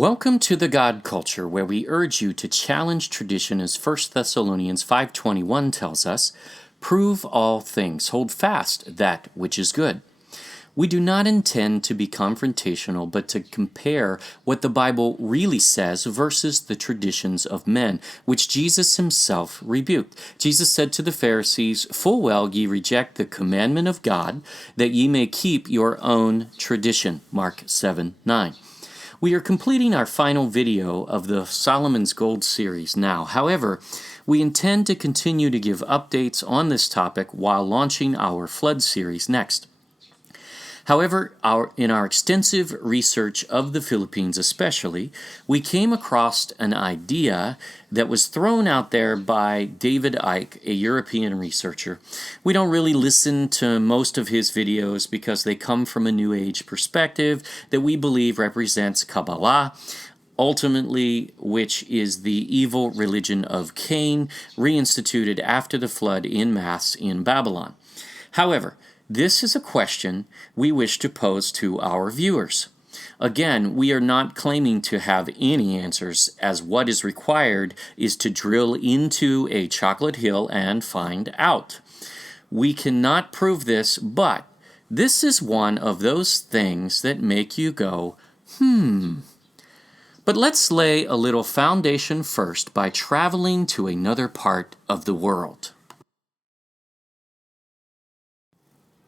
Welcome to the God Culture, where we urge you to challenge tradition as 1 Thessalonians 5:21 tells us, "Prove all things, hold fast that which is good." We do not intend to be confrontational, but to compare what the Bible really says versus the traditions of men, which Jesus himself rebuked. Jesus said to the Pharisees, "Full well ye reject the commandment of God, that ye may keep your own tradition." Mark 7:9. We are completing our final video of the Solomon's Gold series now. However, we intend to continue to give updates on this topic while launching our Flood series next. However, in our extensive research of the Philippines especially, we came across an idea that was thrown out there by David Icke, a European researcher. We don't really listen to most of his videos because they come from a New Age perspective that we believe represents Kabbalah, ultimately which is the evil religion of Cain, reinstituted after the flood in mass in Babylon. However, this is a question we wish to pose to our viewers. Again, we are not claiming to have any answers, as what is required is to drill into a chocolate hill and find out. We cannot prove this, but this is one of those things that make you go, But let's lay a little foundation first by traveling to another part of the world.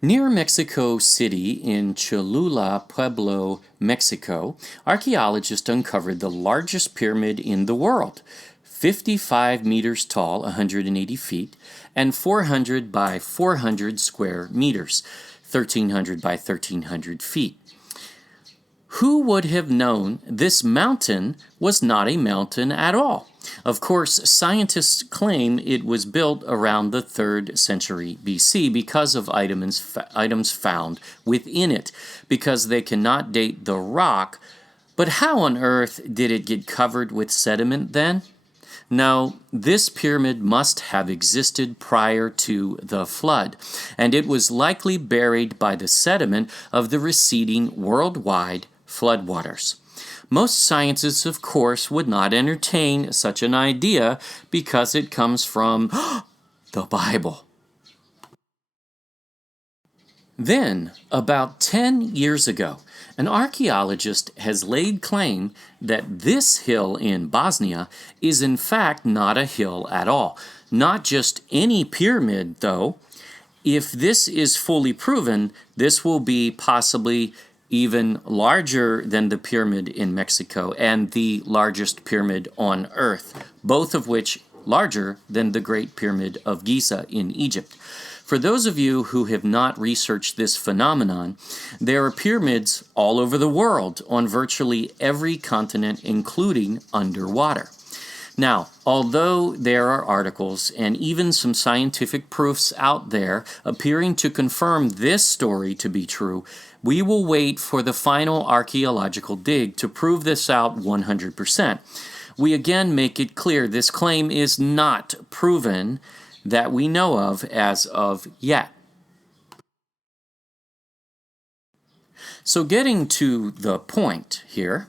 Near Mexico City in Cholula, Pueblo, Mexico, archaeologists uncovered the largest pyramid in the world, 55 meters tall, 180 feet, and 400 by 400 square meters, 1,300 by 1,300 feet. Who would have known this mountain was not a mountain at all? Of course, scientists claim it was built around the 3rd century BC because of items found within it, because they cannot date the rock. But how on earth did it get covered with sediment then? No, this pyramid must have existed prior to the flood, and it was likely buried by the sediment of the receding worldwide floodwaters. Most scientists, of course, would not entertain such an idea because it comes from the Bible. Then, about 10 years ago, an archaeologist has laid claim that this hill in Bosnia is in fact not a hill at all. Not just any pyramid, though. If this is fully proven, this will be possibly even larger than the pyramid in Mexico and the largest pyramid on Earth, both of which larger than the Great Pyramid of Giza in Egypt. For those of you who have not researched this phenomenon, there are pyramids all over the world on virtually every continent, including underwater. Now, although there are articles and even some scientific proofs out there appearing to confirm this story to be true, we will wait for the final archaeological dig to prove this out 100%. We again make it clear this claim is not proven that we know of as of yet. So getting to the point here,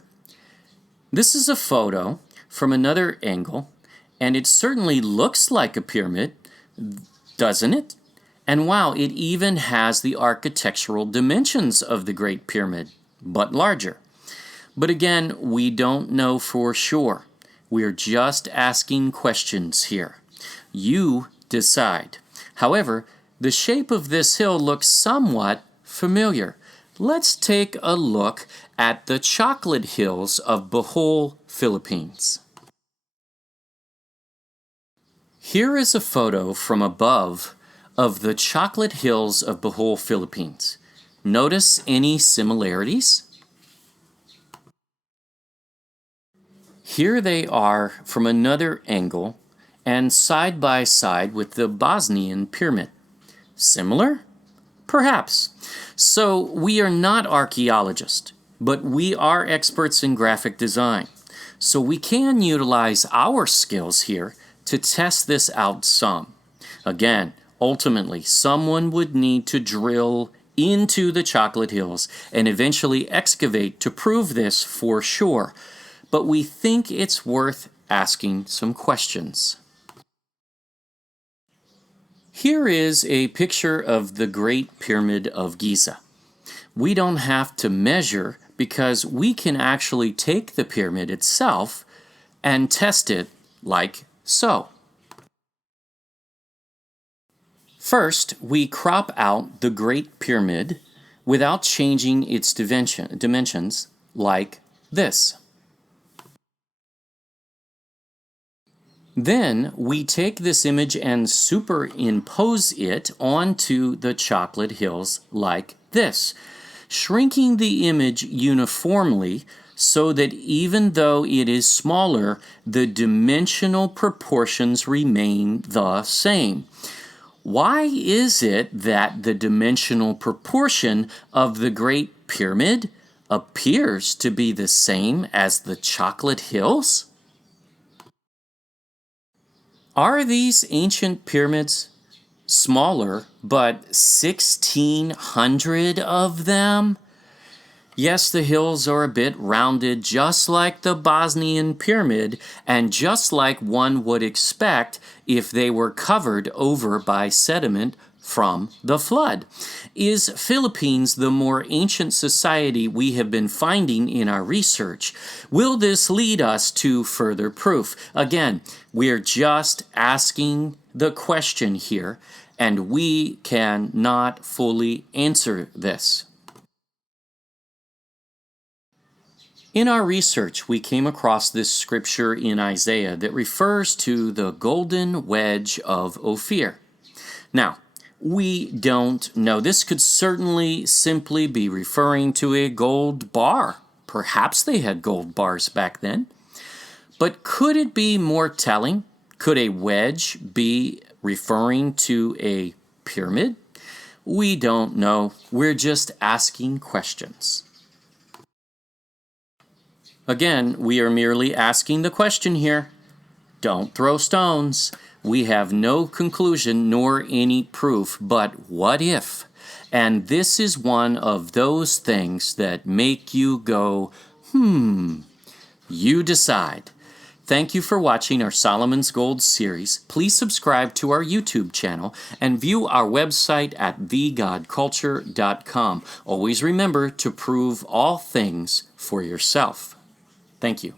this is a photo from another angle, and it certainly looks like a pyramid, doesn't it? And wow, it even has the architectural dimensions of the Great Pyramid, but larger. But again, we don't know for sure. We're just asking questions here. You decide. However, the shape of this hill looks somewhat familiar. Let's take a look at the chocolate hills of Bohol, Philippines. Here is a photo from above of the chocolate hills of Bohol, Philippines. Notice any similarities? Here they are from another angle and side by side with the Bosnian pyramid. Similar? Perhaps. So we are not archaeologists, but we are experts in graphic design. So we can utilize our skills here to test this out some. Again, ultimately, someone would need to drill into the chocolate hills and eventually excavate to prove this for sure. but we think it's worth asking some questions. Here is a picture of the Great Pyramid of Giza. We don't have to measure because we can actually take the pyramid itself and test it like so. First, we crop out the Great Pyramid without changing its dimensions like this. Then we take this image and superimpose it onto the chocolate hills like this, shrinking the image uniformly so that even though it is smaller, the dimensional proportions remain the same. Why is it that the dimensional proportion of the Great Pyramid appears to be the same as the chocolate hills? Are these ancient pyramids smaller, but 1,600 of them? Yes, the hills are a bit rounded, just like the Bosnian pyramid, and just like one would expect if they were covered over by sediment from the flood. Is Philippines the more ancient society we have been finding in our research? Will this lead us to further proof? Again, we're just asking the question here, and we cannot fully answer this. In our research, we came across this scripture in Isaiah that refers to the golden wedge of Ophir. Now, we don't know. This could certainly simply be referring to a gold bar. Perhaps they had gold bars back then. But could it be more telling? Could a wedge be referring to a pyramid? We don't know. We're just asking questions. Again, we are merely asking the question here. Don't throw stones. We have no conclusion nor any proof, but what if? And this is one of those things that make you go, You decide. Thank you for watching our Solomon's Gold series. Please subscribe to our YouTube channel and view our website at thegodculture.com. Always remember to prove all things for yourself. Thank you.